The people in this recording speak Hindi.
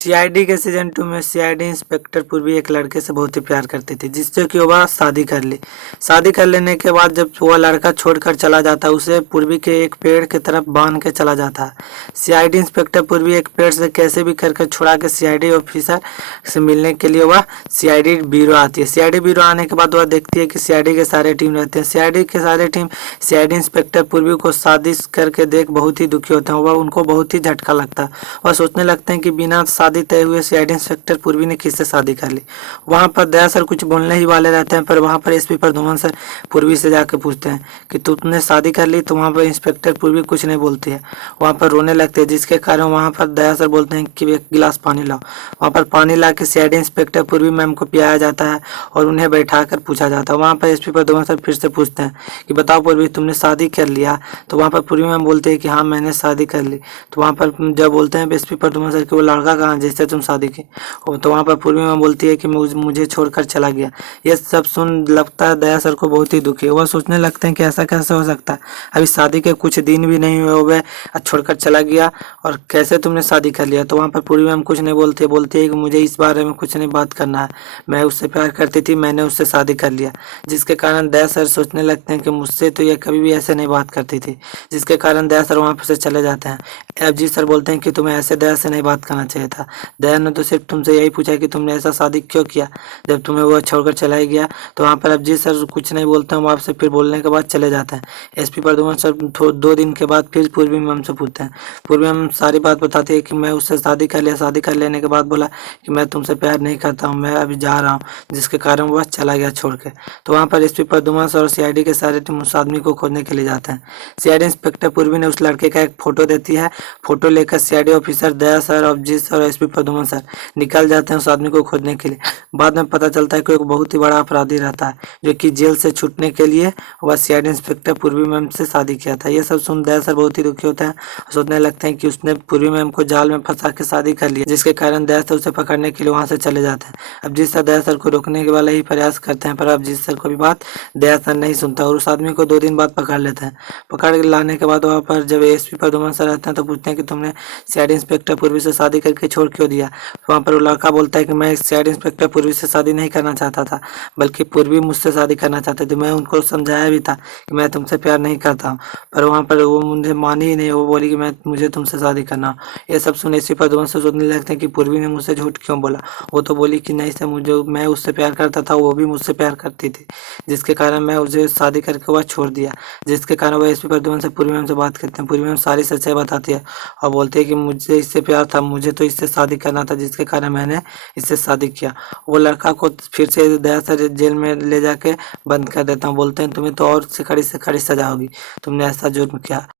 सीआईडी के सीजन 2 में सीआईडी इंस्पेक्टर पूर्वी एक लड़के से बहुत ही प्यार करती थी, जिससे कि वह शादी कर ली। शादी कर लेने के बाद जब वह लड़का छोड़कर चला जाता, उसे पूर्वी के एक पेड़ की तरफ बांध के चला जाता है। सीआईडी इंस्पेक्टर पूर्वी एक पेड़ से कैसे भी करके छुड़ा के सीआईडी ऑफिसर से मिलने के लिए वह सीआईडी ब्यूरो आती है। सीआईडी ब्यूरो आने के बाद वह देखती है कि सीआईडी के सारे टीम रहते हैं। सीआईडी के सारे टीम सीआईडी इंस्पेक्टर पूर्वी को शादी करके देख बहुत ही दुखी होते हैं। वह उनको बहुत ही झटका लगता है। वह सोचने लगते हैं कि बिना शादी तय हुए सीआईडी इंस्पेक्टर पूर्वी ने किससे शादी कर ली। वहां पर दया सर कुछ बोलने ही वाले रहते हैं, पर वहां पर एसपी प्रद्युमन सर पूर्वी से जाकर पूछते हैं कि तुमने शादी कर ली। तो वहां पर इंस्पेक्टर पूर्वी कुछ नहीं बोलती है, वहां पर रोने लगते हैं, जिसके कारण वहां पर दया सर बोलते हैं कि एक गिलास पानी लाओ। वहां पर पानी ला के सीआईडी इंस्पेक्टर पूर्वी मैम को पिलाया जाता है और उन्हें बैठा कर पूछा जाता है। वहां पर एसपी प्रद्युमन सर फिर से पूछते हैं कि बताओ पूर्वी, तुमने शादी कर लिया। तो वहां पर पूर्वी मैम बोलते हैं कि हाँ, मैंने शादी कर ली। तो वहां पर जब बोलते हैं एसपी प्रद्युमन सर कि वो लड़का कहाँ जिससे तुम शादी की, तो वहां पर पूर्वी मैम बोलती है कि मुझे छोड़कर चला गया। यह सब सुन लगता है दया सर को बहुत ही दुखी। वह सोचने लगते हैं कि ऐसा कैसे हो सकता है, अभी शादी के कुछ दिन भी नहीं हुए हुए छोड़कर चला गया, और कैसे तुमने शादी कर लिया। तो वहां पर पूर्वी मैम कुछ नहीं बोलती है कि मुझे इस बारे में कुछ नहीं बात करना है, मैं उससे प्यार करती थी, मैंने उससे शादी कर लिया। जिसके कारण दया सर सोचने लगते हैं कि मुझसे तो यह कभी भी ऐसे नहीं बात करती थी, जिसके कारण दया सर वहां पर से चले जाते हैं। एफजी सर बोलते हैं कि तुम्हें ऐसे दया से नहीं बात करना चाहिए था। दया ने तो सिर्फ तुमसे यही पूछा कि तुमने ऐसा शादी क्यों किया जब तुम्हें वो छोड़कर चला ही गया। तो वहाँ पर एफजी सर कुछ नहीं बोलते हैं, वहाँ से फिर बोलने के बाद चले जाते हैं। एसपी प्रद्युमन सर 2 दिन के बाद फिर पूर्वी मैम से पूछते हैं। पूर्वी मैम सारी बात बताती है कि मैं उससे शादी कर लिया। शादी कर लेने के बाद बोला कि मैं तुमसे प्यार नहीं करता हूँ, मैं अभी जा रहा हूँ, जिसके कारण वह चला गया छोड़ के। तो वहाँ पर एसपी प्रद्युमन सर और सीआईडी के सारे टीम उस आदमी को खोजने के लिए जाते हैं। सीआईडी इंस्पेक्टर पूर्वी ने उस लड़के का एक फोटो देती है। फोटो लेकर सीआईडी ऑफिसर दया सर, अभिजीत सर और एसपी प्रद्युमन सर निकल जाते हैं उस आदमी को खोजने के लिए। बाद में पता चलता है कि एक बहुत ही बड़ा अपराधी रहता है, जो कि जेल से छूटने के लिए वह सीआईडी इंस्पेक्टर पूर्वी मैम से शादी किया था। ये सब सुन दया सर बहुत ही दुखी होते हैं, सोचने लगते हैं कि उसने पूर्वी मैम को जाल में फंसा के शादी कर लिया, जिसके कारण दया सर उसे पकड़ने के लिए वहां से चले जाते हैं। अभिजीत सर दया सर को रोकने के वाला ही प्रयास करते हैं, पर अभिजीत सर को भी बात दया सर नहीं सुनता और उस आदमी को 2 दिन बाद पकड़ लेते हैं। पकड़ लाने के बाद वहाँ पर जब एसपी प्रद्युमन सर रहते हैं तो पूछते हैं कि तुमने सीआईडी इंस्पेक्टर पूर्वी से शादी करके छोड़ क्यों दिया। वहाँ पर वो लड़का बोलता है कि मैं सीआईडी इंस्पेक्टर पूर्वी से शादी नहीं करना चाहता था, बल्कि पूर्वी मुझसे शादी करना चाहते थे। मैं उनको समझाया भी था कि मैं तुमसे प्यार नहीं करता हूँ, पर वहाँ पर वो मुझे मानी ही नहीं। वो बोली कि मुझे तुमसे शादी करना। ये सब सुने एसपी प्रद्युमन से सोचने लगते हैं कि पूर्वी ने मुझसे झूठ क्यों बोला। वो तो बोली कि नहीं से मुझे, मैं उससे प्यार करता था, वो भी मुझसे प्यार करती थी, जिसके कारण मैं उसे शादी करके वह छोड़ दिया। जिसके कारण वह एसपी प्रद्युमन से पूर्वी मैम से बात करते हैं। पूर्वी मैम सारी सच्चाई बताती है और बोलती है कि मुझे इससे प्यार था, मुझे तो इससे शादी करना था, जिसके कारण मैंने इससे शादी किया। वो लड़का को फिर से दया सर जेल में ले जाके बंद कर देता हूँ। बोलते हैं तुम्हें तो और से कड़ी सजा होगी, तुमने ऐसा जुर्म किया।